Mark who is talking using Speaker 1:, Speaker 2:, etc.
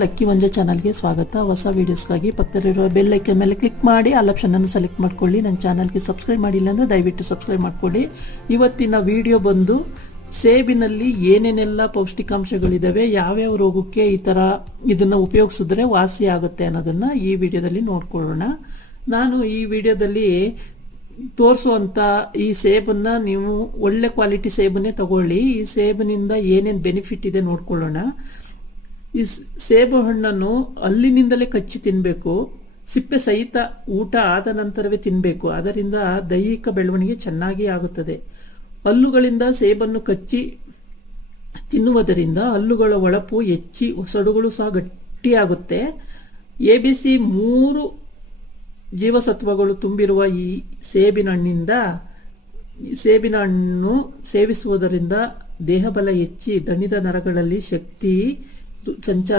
Speaker 1: Lucky ಒಂಜ ಚಾನಲ್ಗೆ ಸ್ವಾಗತ. ಹೊಸ ವೀಡಿಯೋಸ್ಗಾಗಿ ಪಕ್ಕದಲ್ಲಿರುವ ಬೆಲ್ ಐಕನ್ ಮೇಲೆ ಕ್ಲಿಕ್ ಮಾಡಿ ಆಲ್ ಆಪ್ಷನ್ ಅನ್ನು ಸೆಲೆಕ್ಟ್ ಮಾಡ್ಕೊಳ್ಳಿ. ನನ್ನ ಚಾನಲ್ಗೆ ಸಬ್ಸ್ಕ್ರೈಬ್ ಮಾಡಿಲ್ಲ ಅಂದರೆ ದಯವಿಟ್ಟು ಸಬ್ಸ್ಕ್ರೈಬ್ ಮಾಡ್ಕೊಳ್ಳಿ. ಇವತ್ತಿನ ವಿಡಿಯೋ ಬಂದು, ಸೇಬಿನಲ್ಲಿ ಏನೇನೆಲ್ಲ ಪೌಷ್ಟಿಕಾಂಶಗಳಿದಾವೆ, ಯಾವ್ಯಾವ ರೋಗಕ್ಕೆ ಈ ಥರ ಇದನ್ನು ಉಪಯೋಗಿಸಿದ್ರೆ ವಾಸಿ ಆಗುತ್ತೆ ಅನ್ನೋದನ್ನ ಈ ವಿಡಿಯೋದಲ್ಲಿ ನೋಡ್ಕೊಳ್ಳೋಣ. ನಾನು ಈ ವಿಡಿಯೋದಲ್ಲಿ ತೋರಿಸುವಂತ ಈ ಸೇಬನ್ನ ನೀವು ಒಳ್ಳೆ ಕ್ವಾಲಿಟಿ ಸೇಬನ್ನೇ ತಗೊಳ್ಳಿ. ಈ ಸೇಬಿನಿಂದ ಏನೇನು ಬೆನಿಫಿಟ್ ಇದೆ ನೋಡ್ಕೊಳ್ಳೋಣ. ಈ ಸೇಬು ಹಣ್ಣನ್ನು ಅಲ್ಲಿನಿಂದಲೇ ಕಚ್ಚಿ ತಿನ್ನಬೇಕು ಸಿಪ್ಪೆ ಸಹಿತ ಊಟ ಆದ ನಂತರವೇ ತಿನ್ನಬೇಕು ಅದರಿಂದ ದೈಹಿಕ ಬೆಳವಣಿಗೆ ಚೆನ್ನಾಗಿ ಆಗುತ್ತದೆ. ಹಲ್ಲುಗಳಿಂದ ಸೇಬನ್ನು ಕಚ್ಚಿ ತಿನ್ನುವುದರಿಂದ ಹಲ್ಲುಗಳ ಒಳಪು ಹೆಚ್ಚಿ ಒಸಡುಗಳು ಸಹ ಗಟ್ಟಿಯಾಗುತ್ತೆ. ಎ ಬಿ ಸಿ ಮೂರು ಜೀವಸತ್ವಗಳು ತುಂಬಿರುವ ಈ ಸೇಬಿನ ಹಣ್ಣಿಂದ ಸೇಬಿನ ಹಣ್ಣು ಸೇವಿಸುವುದರಿಂದ ದೇಹಬಲ ಹೆಚ್ಚಿ ದಣಿದ ನರಗಳಲ್ಲಿ ಶಕ್ತಿ chân dần